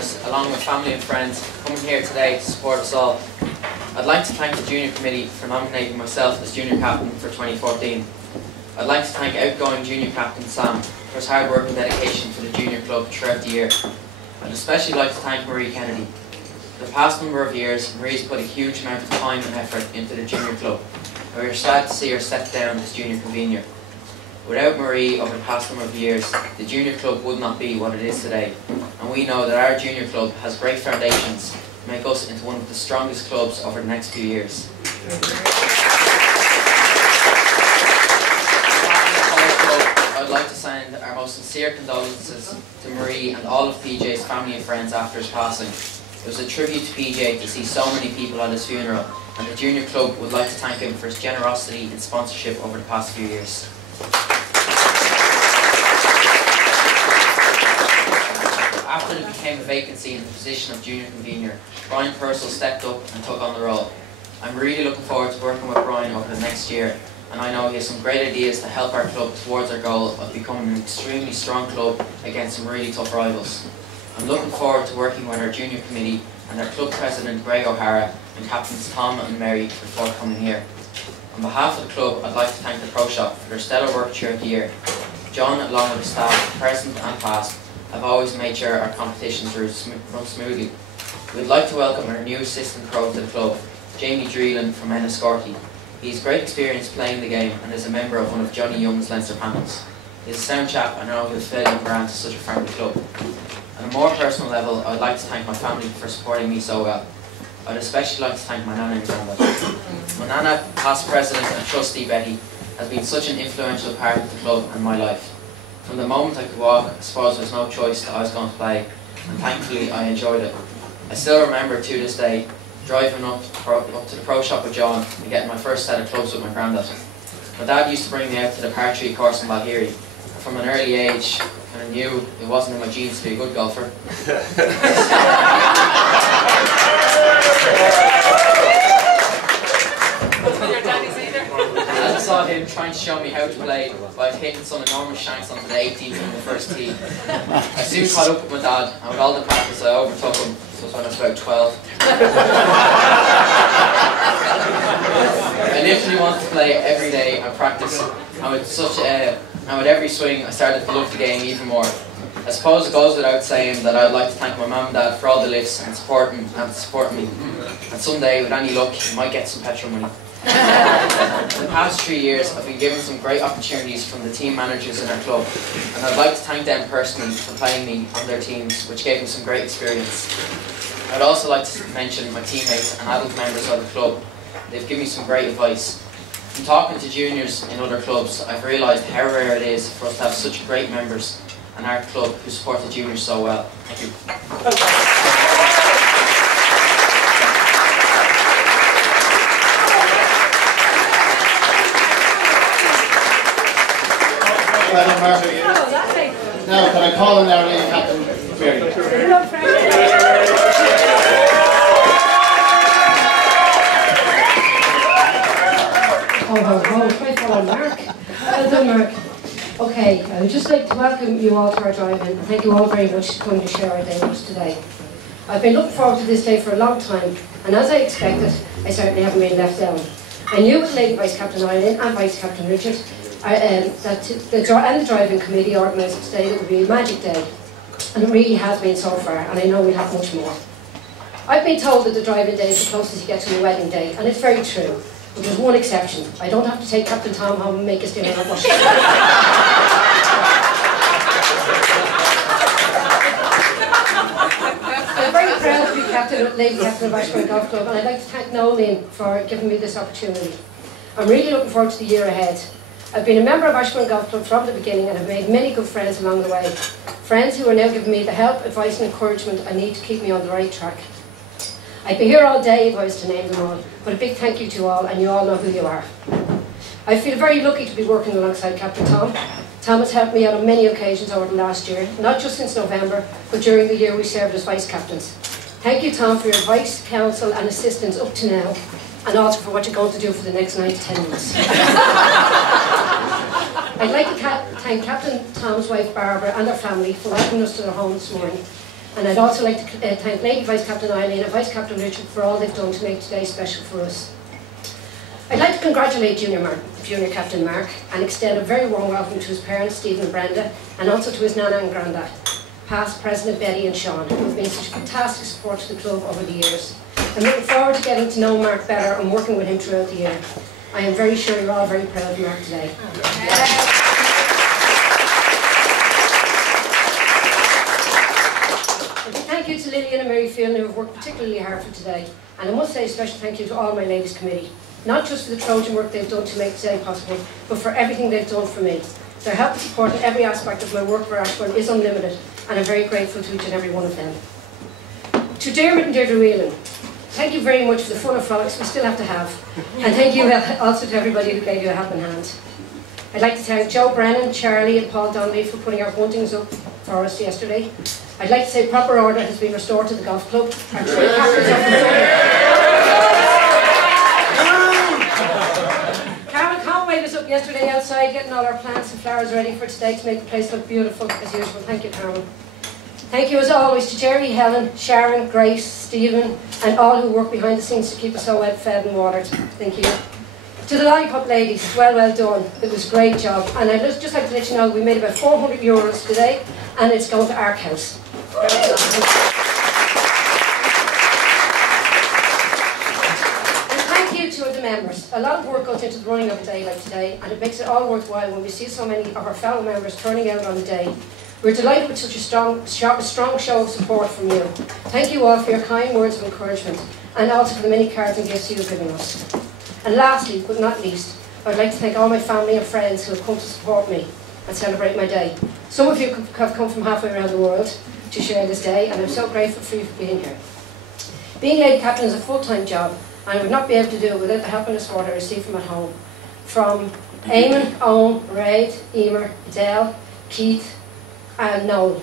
members, along with family and friends, coming here today to support us all. I'd like to thank the Junior Committee for nominating myself as Junior Captain for 2014. I'd like to thank outgoing Junior Captain Sam for his hard work and dedication to the Junior Club throughout the year. I'd especially like to thank Marie Kennedy. For the past number of years, Marie's put a huge amount of time and effort into the Junior Club, and we are sad to see her step down as Junior Convener. Without Marie, over the past number of years, the Junior Club would not be what it is today, and we know that our Junior Club has great foundations to make us into one of the strongest clubs over the next few years. I would like to send our most sincere condolences to Marie and all of PJ's family and friends after his passing. It was a tribute to PJ to see so many people at his funeral, and the Junior Club would like to thank him for his generosity and sponsorship over the past few years. After there became a vacancy in the position of Junior Convener, Brian Purcell stepped up and took on the role. I'm really looking forward to working with Brian over the next year, and I know he has some great ideas to help our club towards our goal of becoming an extremely strong club against some really tough rivals. I'm looking forward to working with our Junior Committee and our Club President Greg O'Hara and Captains Tom and Mary for the forthcoming year. On behalf of the club, I'd like to thank the Pro Shop for their stellar work throughout the year. John, along with the staff, present and past, have always made sure our competitions run smoothly. We'd like to welcome our new assistant pro to the club, Jamie Dreelan from Enniscorthy. He has great experience playing the game and is a member of one of Johnny Young's Leinster panels. He's a sound chap and I know he'll fit in brand to such a friendly club. On a more personal level, I would like to thank my family for supporting me so well. I'd especially like to thank my Nana and Grandad. My Nana, past president and trustee Betty, has been such an influential part of the club and my life. From the moment I could walk, I suppose there was no choice that I was going to play, and thankfully I enjoyed it. I still remember to this day driving up to the Pro Shop with John and getting my first set of clubs with my granddad. My dad used to bring me out to the par 3 course in Balheary, and from an early age I knew it wasn't in my genes to be a good golfer. I saw him trying to show me how to play by hitting some enormous shanks onto the 18th from the first tee. I soon caught up with my dad, and with all the practice I overtook him. This was when I was about 12. I literally wanted to play every day and practice, and with every swing I started to love the game even more. I suppose it goes without saying that I'd like to thank my mum and dad for all the lifts and supporting me. And someday, with any luck, I might get some petrol money. In the past 3 years, I've been given some great opportunities from the team managers in our club, and I'd like to thank them personally for playing me on their teams, which gave me some great experience. I'd also like to mention my teammates and adult members of the club. They've given me some great advice. From talking to juniors in other clubs, I've realised how rare it is for us to have such great members in our club who support the juniors so well. Thank you. Now, can I call on our lady Captain Mary? Quite follow Mark. Well done, Mark. Okay, I would just like to welcome you all to our drive-in and thank you all very much for coming to share our day with us today. I've been looking forward to this day for a long time, and as I expected, I certainly haven't been let down. I knew with Lady Vice Captain Eileen and Vice Captain Richard that the drive-in committee organised today that would be a magic day, and it really has been so far, and I know we'll have much more. I've been told that the drive-in day is the closest you get to a wedding day, and it's very true. But there's one exception. I don't have to take Captain Tom home and make his dinner or wash it. I'm very proud to be Lady Captain of Ashbourne Golf Club, and I'd like to thank Noeline for giving me this opportunity. I'm really looking forward to the year ahead. I've been a member of Ashbourne Golf Club from the beginning and have made many good friends along the way. Friends who are now giving me the help, advice and encouragement I need to keep me on the right track. I'd be here all day if I was to name them all, but a big thank you to all, and you all know who you are. I feel very lucky to be working alongside Captain Tom. Tom has helped me out on many occasions over the last year, not just since November, but during the year we served as vice captains. Thank you, Tom, for your advice, counsel and assistance up to now, and also for what you're going to do for the next 9 to 10 months. I'd like to thank Captain Tom's wife Barbara and her family for welcoming us to their home this morning. And I'd also like to thank Lady Vice Captain Eileen and Vice Captain Richard for all they've done to make today special for us. I'd like to congratulate Junior Captain Mark and extend a very warm welcome to his parents, Stephen and Brenda, and also to his Nana and Grandad, past President Betty and Sean, who have been such fantastic support to the club over the years. I'm looking forward to getting to know Mark better and working with him throughout the year. I am very sure you're all very proud of Mark today. Thank you to Lillian and Mary Field, who have worked particularly hard for today. And I must say a special thank you to all my ladies committee, not just for the Trojan work they've done to make today possible, but for everything they've done for me. Their help and support in every aspect of my work for Ashbourne is unlimited, and I'm very grateful to each and every one of them. To Dermot and Deirdre Whelan, thank you very much for the fun and frolics we still have to have, and thank you also to everybody who gave you a helping hand. I'd like to thank Joe Brennan, Charlie and Paul Donnelly for putting our buntings up for us yesterday. I'd like to say proper order has been restored to the golf club. Our three captains Carol Conway was up yesterday outside getting all our plants and flowers ready for today to make the place look beautiful as usual. Thank you, Carol. Thank you as always to Jerry, Helen, Sharon, Grace, Stephen and all who work behind the scenes to keep us so well fed and watered. Thank you. To the Lollipop ladies, well done. It was a great job. And I'd just like to let you know we made about €400 today and it's going to Ark House. And thank you to the members. A lot of work goes into the running of a day like today, and it makes it all worthwhile when we see so many of our fellow members turning out on the day. We're delighted with such a strong show of support from you. Thank you all for your kind words of encouragement, and also for the many cards and gifts you have given us. And lastly, but not least, I'd like to thank all my family and friends who have come to support me and celebrate my day. Some of you have come from halfway around the world to share this day, and I'm so grateful for you for being here. Being Lady Captain is a full-time job, and I would not be able to do it without the help and support I receive from at home. From Eamon, Owen, Raid, Emer, Adele, Keith, and Noel.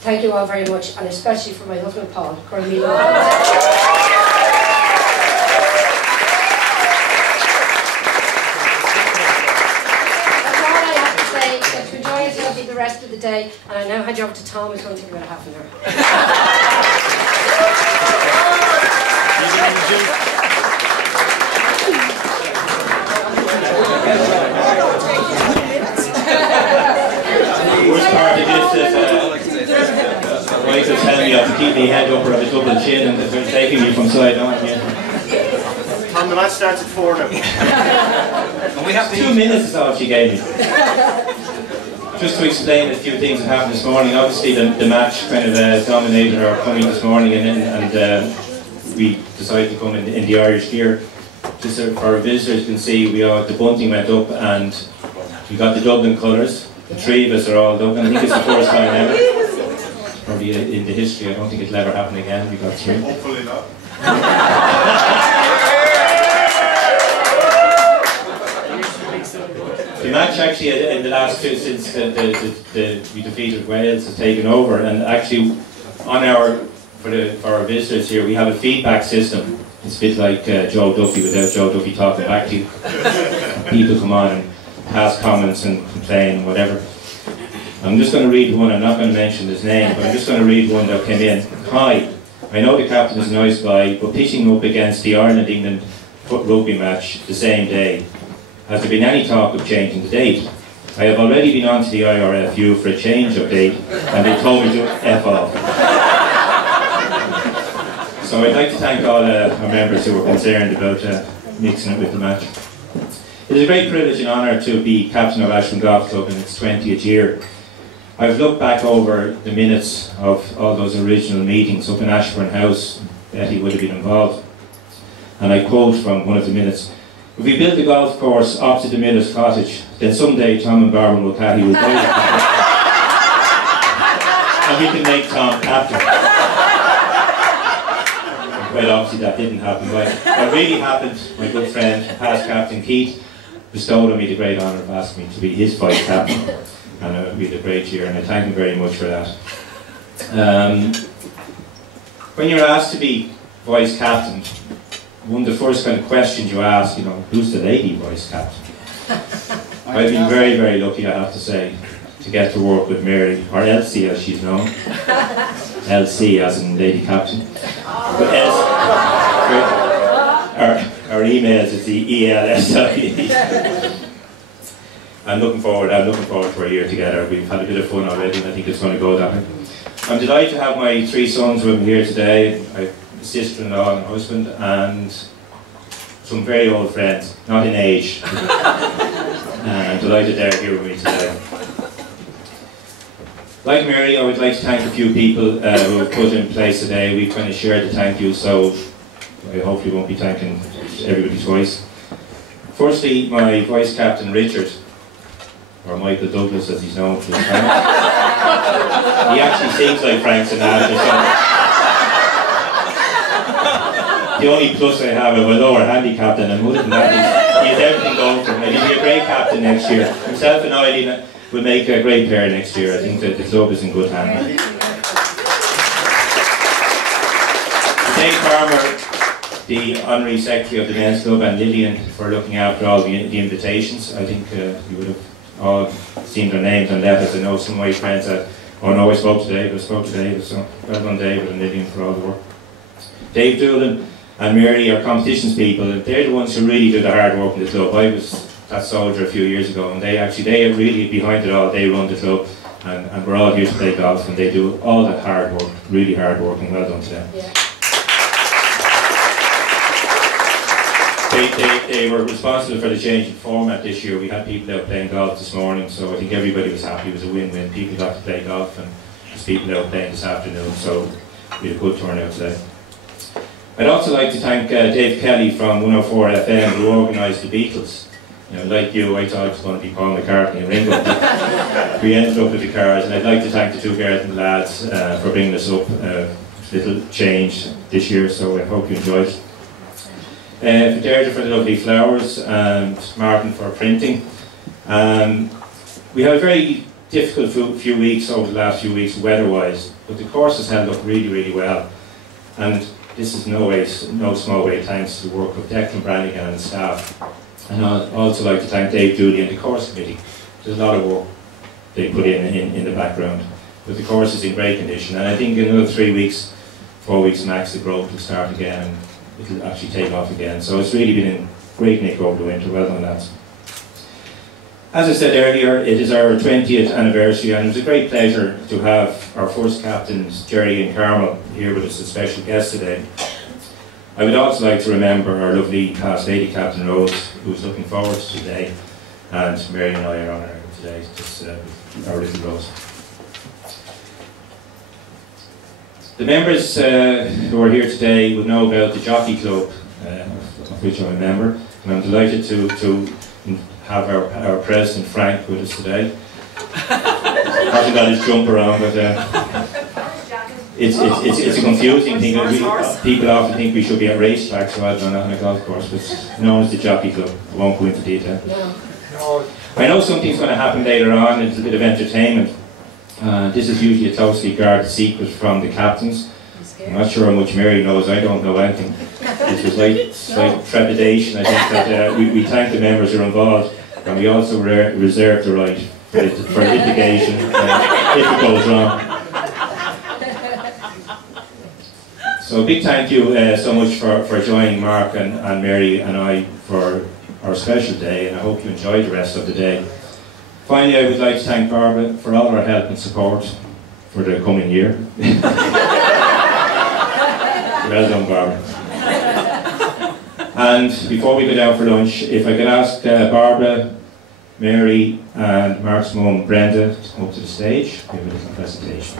Thank you all very much, and especially for my husband Paul. The rest of the day, and I now hand you over to Tom, who's going to take about half an hour. The worst part of this is my wife is telling me I have to keep my head up or have a double chin and they're taking me from side on. Yeah. Tom, the match starts at 4 now. And we have 2 minutes is all she gave me. Just to explain a few things that happened this morning, obviously the match kind of dominated our coming this morning, and we decided to come in the Irish gear. Just so for our visitors can see, the bunting went up and we got the Dublin colours. The 3 of us are all Dublin. I think it's the first time ever. Probably in the history, I don't think it'll ever happen again. We got 3. Hopefully not. The match actually in the last 2 since we defeated Wales has taken over, and actually on for our visitors here we have a feedback system. It's a bit like Joe Duffy without Joe Duffy talking back to you. People come on and pass comments and complain and whatever. I'm just going to read one. I'm not going to mention his name, but I'm just going to read one that came in. Hi, I know the captain is a nice guy, but pitching up against the Ireland-England rugby match the same day. Has there been any talk of changing the date? I have already been on to the IRFU for a change of date, and they told me to F off. So I'd like to thank all our members who were concerned about mixing it with the match. It is a great privilege and honour to be captain of Ashbourne Golf Club in its 20th year. I've looked back over the minutes of all those original meetings up in Ashbourne House. Betty would have been involved. And I quote from one of the minutes: "If we build a golf course opposite the Miller's cottage, then someday Tom and Barbara Mulcahy will buy it. And we can make Tom captain." Well, obviously that didn't happen, but what really happened, my good friend, past captain Keith, bestowed on me the great honour of asking me to be his vice captain. And we had a great year, and I thank him very much for that. When you're asked to be vice captain, one of the first kind of questions you ask, who's the lady vice captain? I've been very, very lucky, I have to say, to get to work with Mary, or Elsie as she's known. LC as in Lady Captain. But our emails is the ELSI. I'm looking forward to our year together. We've had a bit of fun already and I think it's going to go that way. I'm delighted to have my 3 sons with me here today. I have a sister-in-law and a husband and some very old friends, not in age. I'm delighted they're here with me today. Like Mary, I would like to thank a few people who have put in place today. We've kind of shared the thank you, so I hopefully won't be thanking everybody twice. Firstly, my vice captain Richard, or Michael Douglas as he's known to his family. He actually sings like Frank Sinatra, so the only plus I have is a lower handicap than him. Other than that, he has everything going for him. And he'll be a great captain next year. Himself and Eileen will make a great pair next year. I think that the club is in good hands. Dave Farmer, the Honorary Secretary of the Men's Club, and Lillian for looking after all the invitations. I think you would have all seen their names and letters. I know some of my friends that, oh no, I spoke to David, so well done David and Lillian for all the work. Dave Doolan and Mary are competitions people, and they're the ones who really do the hard work in the club. I was that soldier a few years ago, and they are really behind it all. They run the club, and we're all here to play golf, and they do all the hard work, really hard work, and well done to them. Yeah. They were responsible for the change in format this year. We had people out playing golf this morning, so I think everybody was happy. It was a win-win. People got to play golf, and there's people out playing this afternoon, so we had a good turnout today. I'd also like to thank Dave Kelly from 104 FM who organised the Beatles. You know, like you, I thought it was going to be Paul McCartney and Ringo. We ended up with the cars, and I'd like to thank the 2 Garden lads for bringing us up. Little change this year, so I hope you enjoyed it. Deirdre for the lovely flowers, and Martin for printing. We had a very difficult few weeks over the last few weeks weather-wise, but the course has held up really, really well. And this is no small way thanks to the work of Declan Brannigan and the staff. And I'd also like to thank Dave Dooley and the course committee. There's a lot of work they put in the background. But the course is in great condition, and I think in another 3 weeks, 4 weeks max, the growth will start again and it'll actually take off again. So it's really been in great nick over the winter. Well done, lads. As I said earlier, it is our 20th anniversary, and it was a great pleasure to have our first captains, Jerry and Carmel, here with us as special guests today. I would also like to remember our lovely past lady captain Rose, who is looking forward to today, and Mary and I are on her today, just our little Rose. The members who are here today would know about the Jockey Club, of which I'm a member, and I'm delighted to have our president Frank with us today. Hasn't got his jumper on, but it's a confusing thing. People often think we should be at racetracks rather than on a golf course, but it's known as the Jockey Club. I won't go into detail. No. I know something's going to happen later on. It's a bit of entertainment. This is usually a closely guarded secret from the captains. I'm not sure how much Mary knows. I don't know anything. It was slight trepidation. I think that we thank the members who are involved, and we also reserve the right for litigation if it goes wrong. So a big thank you so much for joining Mark and Mary and I for our special day, and I hope you enjoy the rest of the day. Finally, I would like to thank Barbara for all her help and support for the coming year. Well done, Barbara. And before we go down for lunch, if I could ask Barbara, Mary and Mark's mum, Brenda, to come up to the stage, give a little presentation.